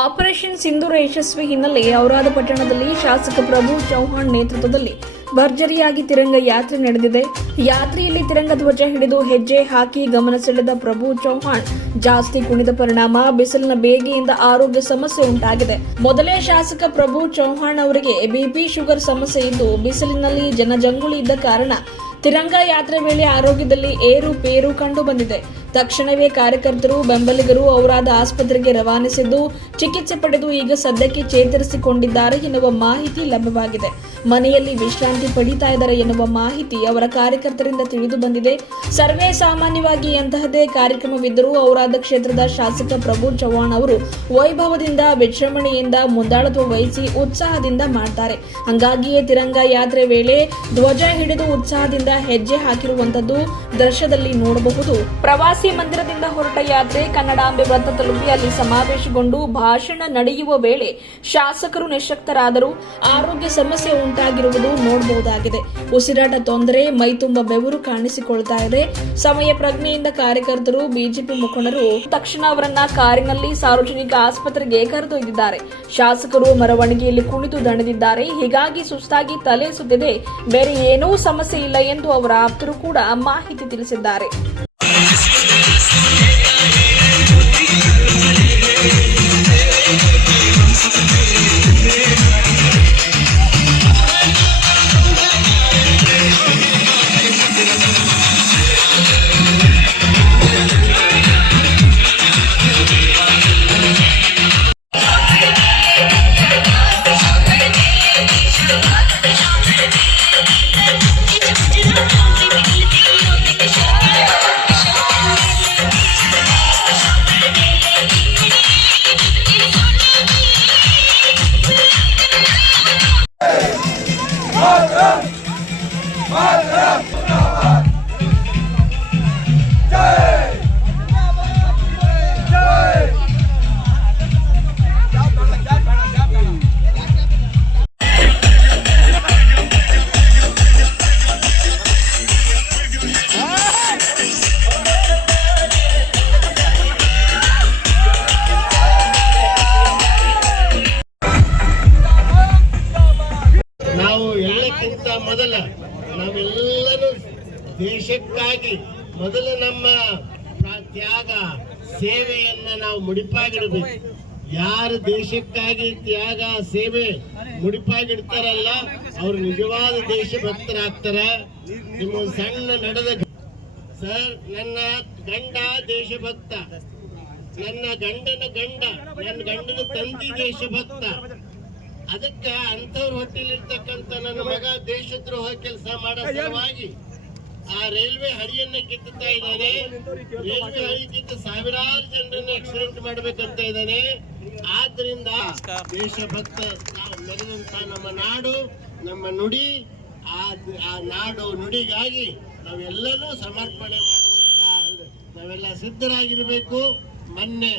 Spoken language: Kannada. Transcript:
ಆಪರೇಷನ್ ಸಿಂಧೂರ ಯಶಸ್ವಿ ಹಿನ್ನೆಲೆ ಔರಾದ ಪಟ್ಟಣದಲ್ಲಿ ಶಾಸಕ ಪ್ರಭು ಚೌಹಾಣ್ ನೇತೃತ್ವದಲ್ಲಿ ಭರ್ಜರಿಯಾಗಿ ತಿರಂಗ ಯಾತ್ರೆ ನಡೆದಿದೆ. ಯಾತ್ರೆಯಲ್ಲಿ ತಿರಂಗ ಧ್ವಜ ಹಿಡಿದು ಹೆಜ್ಜೆ ಹಾಕಿ ಗಮನ ಸೆಳೆದ ಪ್ರಭು ಚೌಹಾಣ್, ಜಾಸ್ತಿ ಕುಣಿದ ಪರಿಣಾಮ, ಬಿಸಿಲಿನ ಬೇಗೆಯಿಂದ ಆರೋಗ್ಯ ಸಮಸ್ಯೆ ಉಂಟಾಗಿದೆ. ಮೊದಲೇ ಶಾಸಕ ಪ್ರಭು ಚೌಹಾಣ್ ಅವರಿಗೆ ಬಿಪಿ ಶುಗರ್ ಸಮಸ್ಯೆ ಇದ್ದು, ಬಿಸಿಲಿನಲ್ಲಿ ಜನಜಂಗುಳಿ ಇದ್ದ ಕಾರಣ ತಿರಂಗ ಯಾತ್ರೆ ವೇಳೆ ಆರೋಗ್ಯದಲ್ಲಿ ಏರುಪೇರು ಕಂಡು ಬಂದಿದೆ. ತಕ್ಷಣವೇ ಕಾರ್ಯಕರ್ತರು, ಬೆಂಬಲಿಗರು ಅವರಾದ ಆಸ್ಪತ್ರೆಗೆ ರವಾನಿಸಿದ್ದು ಚಿಕಿತ್ಸೆ ಪಡೆದು ಈಗ ಸದ್ಯಕ್ಕೆ ಚೇತರಿಸಿಕೊಂಡಿದ್ದಾರೆ ಎನ್ನುವ ಮಾಹಿತಿ ಲಭ್ಯವಾಗಿದೆ. ಮನೆಯಲ್ಲಿ ವಿಶ್ರಾಂತಿ ಪಡಿತಾ ಇದ್ದಾರೆ ಎನ್ನುವ ಮಾಹಿತಿ ಅವರ ಕಾರ್ಯಕರ್ತರಿಂದ ತಿಳಿದು ಬಂದಿದೆ. ಸರ್ವೇ ಸಾಮಾನ್ಯವಾಗಿ ಎಂತಹದೇ ಕಾರ್ಯಕ್ರಮವಿದ್ದರೂ ಔರಾದ ಕ್ಷೇತ್ರದ ಶಾಸಕ ಪ್ರಭು ಚವ್ಹಾಣ್ ಅವರು ವೈಭವದಿಂದ, ವಿಜೃಂಭಣೆಯಿಂದ ಮುಂದಾಳತ್ವ ವಹಿಸಿ ಉತ್ಸಾಹದಿಂದ ಮಾಡ್ತಾರೆ. ಹಂಗಾಗಿಯೇ ತಿರಂಗ ಯಾತ್ರೆ ವೇಳೆ ಧ್ವಜ ಹಿಡಿದು ಉತ್ಸಾಹದಿಂದ ಹೆಜ್ಜೆ ಹಾಕಿರುವಂತದ್ದು ದೃಶ್ಯದಲ್ಲಿ ನೋಡಬಹುದು. ಪ್ರವಾಸಿ ಮಂದಿರದಿಂದ ಹೊರಟ ಯಾತ್ರೆ ಕನ್ನಡಾಂಬೆ ವೃತ್ತ ತಲುಪಿ ಅಲ್ಲಿ ಸಮಾವೇಶಗೊಂಡು ಭಾಷಣ ನಡೆಯುವ ವೇಳೆ ಶಾಸಕರು ನಿಶಕ್ತರಾದರು. ಆರೋಗ್ಯ ಸಮಸ್ಯೆ ಉಂಟಾಗಿರುವುದು ನೋಡಬಹುದಾಗಿದೆ. ಉಸಿರಾಟ ತೊಂದರೆ ಮೈತುಂಬ ಬೆವರು ಕಾಣಿಸಿಕೊಳ್ತಾ ಇದೆ. ಸಮಯ ಪ್ರಜ್ಞೆಯಿಂದ ಕಾರ್ಯಕರ್ತರು, ಬಿಜೆಪಿ ಮುಖಂಡರು ತಕ್ಷಣ ಅವರನ್ನ ಕಾರಿನಲ್ಲಿ ಸಾರ್ವಜನಿಕ ಆಸ್ಪತ್ರೆಗೆ ಕರೆದೊಯ್ದಿದ್ದಾರೆ. ಶಾಸಕರು ಮೆರವಣಿಗೆಯಲ್ಲಿ ಕುಳಿತು ದಣದಿದ್ದಾರೆ. ಹೀಗಾಗಿ ಸುಸ್ತಾಗಿ ತಲೆ ಸುತ್ತಿದೆ. ಬೇರೆ ಏನೂ ಸಮಸ್ಯೆ ಇಲ್ಲ ಎಂದು ಅವರ ಆಪ್ತರು ಕೂಡ ಮಾಹಿತಿ ತಿಳಿಸಿದ್ದಾರೆ. ಎಲ್ಲಕ್ಕಿಂತ ಮೊದಲ? ನಾವೆಲ್ಲರೂ ದೇಶಕ್ಕಾಗಿ ಮೊದಲ ನಮ್ಮ ತ್ಯಾಗ, ಸೇವೆಯನ್ನ ನಾವು ಮುಡಿಪಾಗಿಡಬೇಕು. ಯಾರು ದೇಶಕ್ಕಾಗಿ ತ್ಯಾಗ, ಸೇವೆ ಮುಡಿಪಾಗಿಡ್ತಾರಲ್ಲ, ಅವ್ರು ನಿಜವಾದ ದೇಶಭಕ್ತರಾಗ್ತಾರ ನಿಮ್ಮ ಸಣ್ಣ ನಡೆದ ಸರ್, ನನ್ನ ಗಂಡ ದೇಶಭಕ್ತ. ನನ್ನ ಗಂಡನ ಗಂಡ, ನನ್ನ ಗಂಡನ ತಂದಿ ದೇಶಭಕ್ತ. ಅದಕ್ಕ ಅಂತವ್ರ ಹೊಟ್ಟಿಲಿರ್ತಕ್ಕಂಥ ನನ್ನ ಮಗ ದೇಶದ್ರೋಹ ಕೆಲಸ ಮಾಡೋ ಸಲುವಾಗಿ ಆ ರೈಲ್ವೆ ಹಳಿಯನ್ನ ಕಿತ್ತುತ್ತಾ ಇದ್ದಾನೆ. ರೈಲ್ವೆ ಹಳಿ ಕಿತ್ತು ಸಾವಿರಾರು ಜನರನ್ನ ಆಕ್ಸಿಡೆಂಟ್ ಮಾಡ್ಬೇಕಂತ ಇದ್ದಾನೆ. ಆದ್ರಿಂದ ದೇಶಭಕ್ತ ನಾವು ಮೆರೆದಂತ ನಮ್ಮ ನಾಡು ನಮ್ಮ ನುಡಿ ಆ ಆ ನಾಡು ನುಡಿಗಾಗಿ ನಾವೆಲ್ಲರೂ ಸಮರ್ಪಣೆ ಮಾಡುವಂತ ನಾವೆಲ್ಲ ಸಿದ್ಧರಾಗಿರ್ಬೇಕು. ಮೊನ್ನೆ